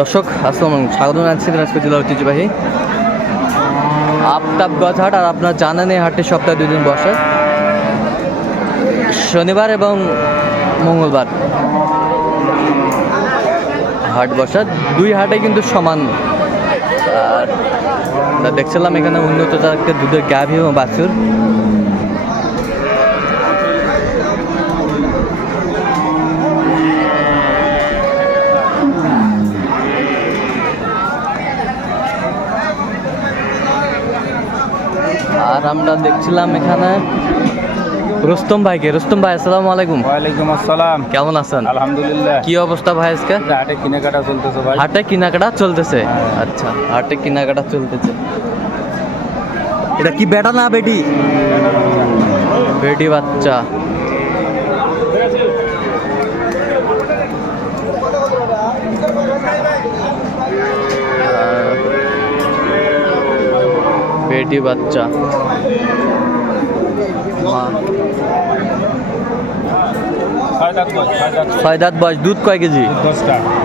দর্শক, আসসালাম স্বাগত জানাচ্ছি দিনাজপুর জেলার ঐতিহ্যবাহী আফতাবগঞ্জ হাট আর আপনার জানেন এই হাটটি সপ্তাহে দুই দিন বসে। শনিবার এবং মঙ্গলবার হাট বসা। দুই হাটে কিন্তু সমান। দেখছিলাম এখানে উন্নত জাতের দুধের গাভী এবং বাছুর। আর আমরা দেখছিলাম এখানে রুস্তম ভাইকে। রুস্তম ভাই আসসালামু আলাইকুম। ওয়ালাইকুম আসসালাম। কেমন আছেন? আলহামদুলিল্লাহ। কি অবস্থা ভাই আজকে? হাটে কেনাকাটা চলতেছে ভাই। হাটে কেনাকাটা চলতেছে? হ্যাঁ। আচ্ছা হাটে কেনাকাটা চলতেছে। এটা কি বেটা না বেটি? বেটি বাচ্চা। বেটি বাচ্চা। ছয় দাঁত বয়স দুধ কয় কেজি?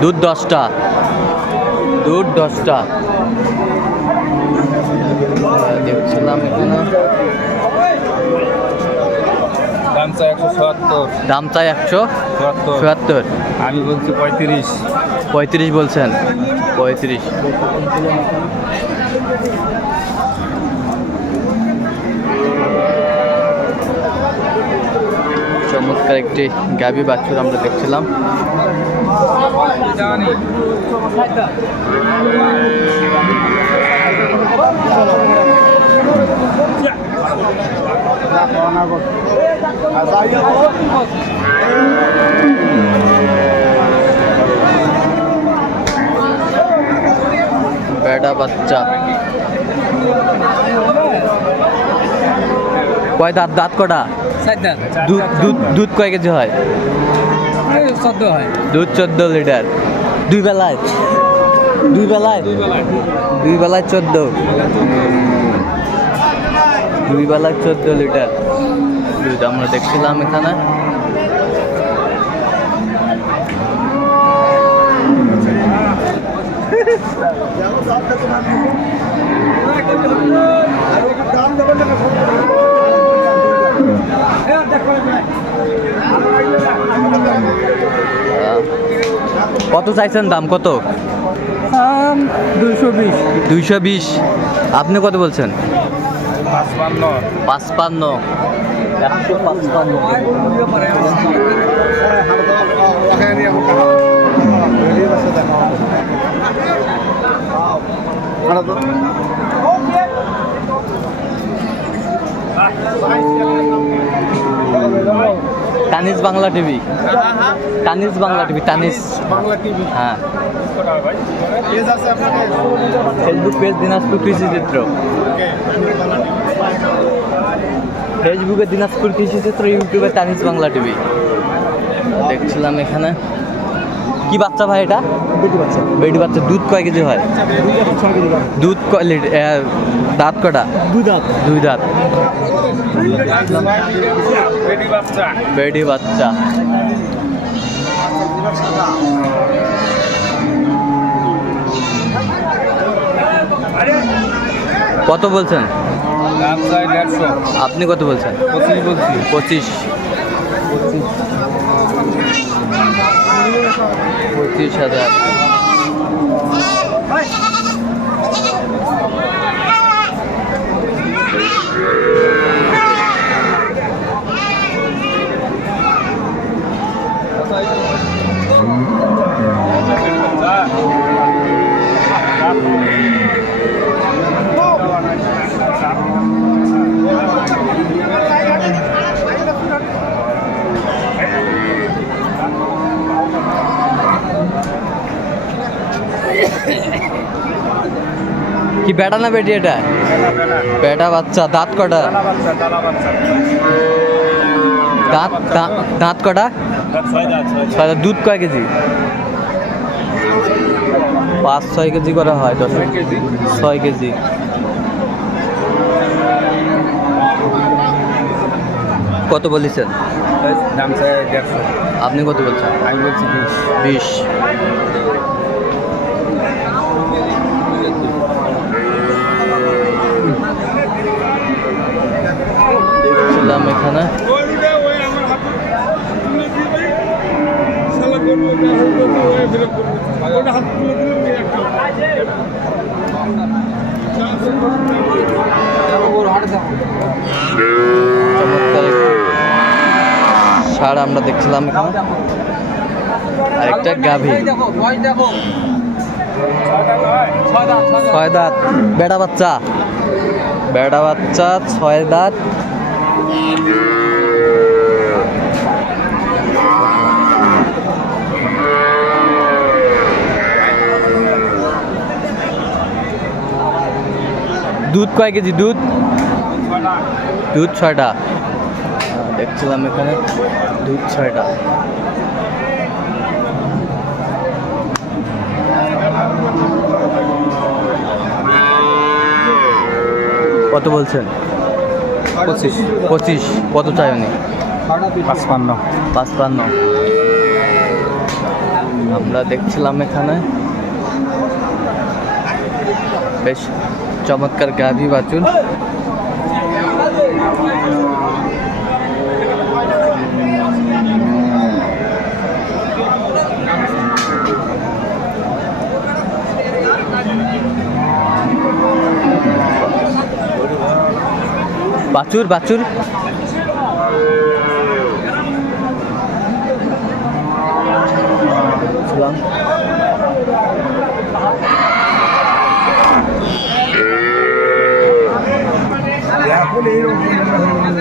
দুধ দশটা। দুধ দশটা। দেখছিলাম এখানে। দাম চাই একশো। সত্তর। দাম চাই একশো চুয়াত্তর আমি বলছি পঁয়ত্রিশ। পঁয়ত্রিশ বলছেন। পঁয়ত্রিশ। চমৎকার একটি গাবি বাছুর আমরা দেখছিলাম। বেড়া বাচ্চা। কয় দাঁত? দাঁত কটা? দুধ দুধ দুধ কয় কেজি হয়? চোদ্দ হয়। দুধ চোদ্দ লিটার। দুই বেলায়। দুই বেলায়। দুই বেলায়। চোদ্দ। দুই বেলায় চোদ্দ লিটার। দুধ আমরা দেখছিলাম এখানে। আহ, কত চাইছেন দাম? কত? দুশো বিশ। দুইশো বিশ। আপনি কত বলছেন? পাঁচপান্ন। পাঁচপান্ন। একশো পাঁচপান্ন। Tanij Bangla TV. Tanij Bangla TV Tanij Bangla TV. হ্যাঁ। ফেসবুক পেজ দিনাজপুর কৃষি চিত্র ফেসবুকে দিনাজপুর কৃষি চিত্র ইউটিউবে তানিজ বাংলা টিভি। দেখছিলাম এখানে। কি বাচ্চা ভাই এটা? বেটি বাচ্চা। বেটি বাচ্চা দুধ কয় কেজি হয়? দুধ কয় লিটার দাঁত কটা? দুই দাঁত। দুই দাঁত। বেটি বাচ্চা। কত বলছেন? আপনি কত বলছেন? পঁচিশ বলছি। পঁচিশ পঁচিশ। হাজার। বেটা না বেটি এটা? বেটা বাচ্চা দাঁত কটা? দাঁত দাঁত- কটা? ছয়। দুধ কয় কেজি? পাঁচ ছয় কেজি করে হয় দশ কেজি ছয় কেজি। কত বলেছেন? দাম আপনি কত বলছেন? আমি বলছি বিশ। বিশ। নিলাম এখানে। সার আমরা দেখছিলাম এখানে। আর একটা গাভী। ছয় দাঁত। বেড়া বাচ্চা। বেড়া বাচ্চা, ছয় দাঁত। দুধ কয় কেজি দুধ? দুধ ছয়টা। দেখছিলাম এখানে দুধ ছয়টা। কত বলছেন? পঁচিশ। পঁচিশ। কত চাই উনি? পাঁচপান্ন। পাঁচপান্ন। আমরা দেখছিলাম এখানে। বেশ চমৎকার গাভী বাছুর। বাছুর বাছুর।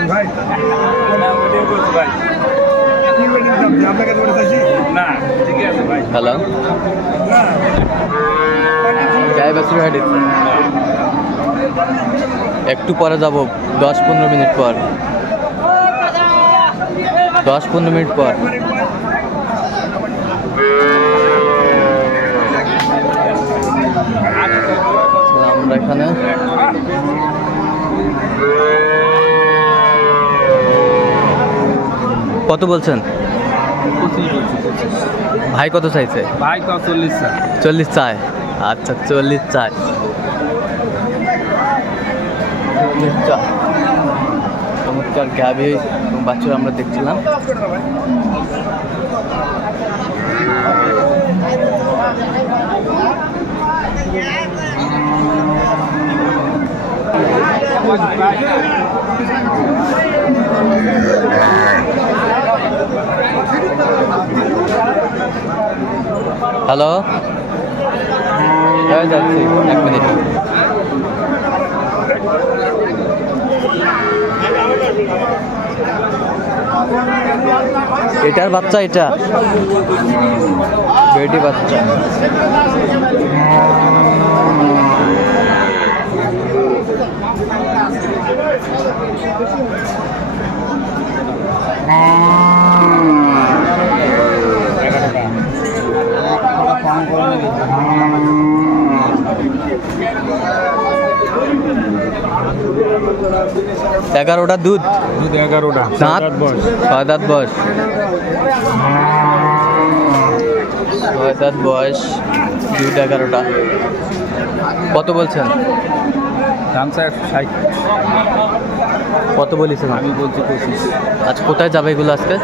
ভাই। না ঠিকই আছে ভাই। হ্যালো? না। গায়ে বাছুর একটু পরে যাব দশ পনেরো মিনিট পর। দশ পনেরো মিনিট পর। আমরা এখানে। কত বলছেন? ভাই কত চাইছে? ভাই তো চল্লিশ চল্লিশ চায়। আচ্ছা চল্লিশ চায়। চায় চমৎকার গাভি এবং বাছুর আমরা দেখছিলাম। হ্যালো? হ্যাঁ যাচ্ছি। এক মিনিট। এটার বাচ্চা এটা? বেটি বাচ্চা। এগারোটা দুধ। দুধ এগারোটা। দাঁত ছয় দাঁত বয়স। ছয় দাঁত বয়স। দুধ এগারোটা। কত বলছেন? দাম স্যার ষাট। কত বলেছেন? আমি বলছি পঁচিশ। আচ্ছা কোথায় যাবে এগুলো আজকে?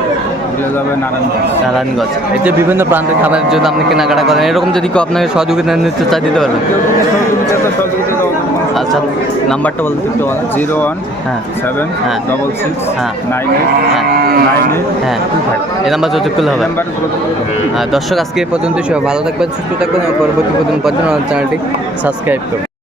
এগুলো যাবে নারায়ণগঞ্জ। নারায়ণগঞ্জ। এই যে বিভিন্ন প্রান্তের খাবারের জন্য আপনি কেনাকাটা করেন এরকম যদি কেউ আপনাকে সহযোগিতা নিতে চাই দিতে পারবেন। আচ্ছা নাম্বারটা বলতে একটু বলেন। জিরো ওয়ান হ্যাঁ। সেভেন হ্যাঁ। ডবল সিক্স হ্যাঁ। নাইন হ্যাঁ। নাইন হ্যাঁ। এই নাম্বার যোগাযোগ করলে হবে। দর্শক আজকে এই পর্যন্ত সবাই ভালো থাকবেন সুস্থ থাকবেন। এবং পরবর্তী পর্যন্ত চ্যানেলটি সাবস্ক্রাইব করবেন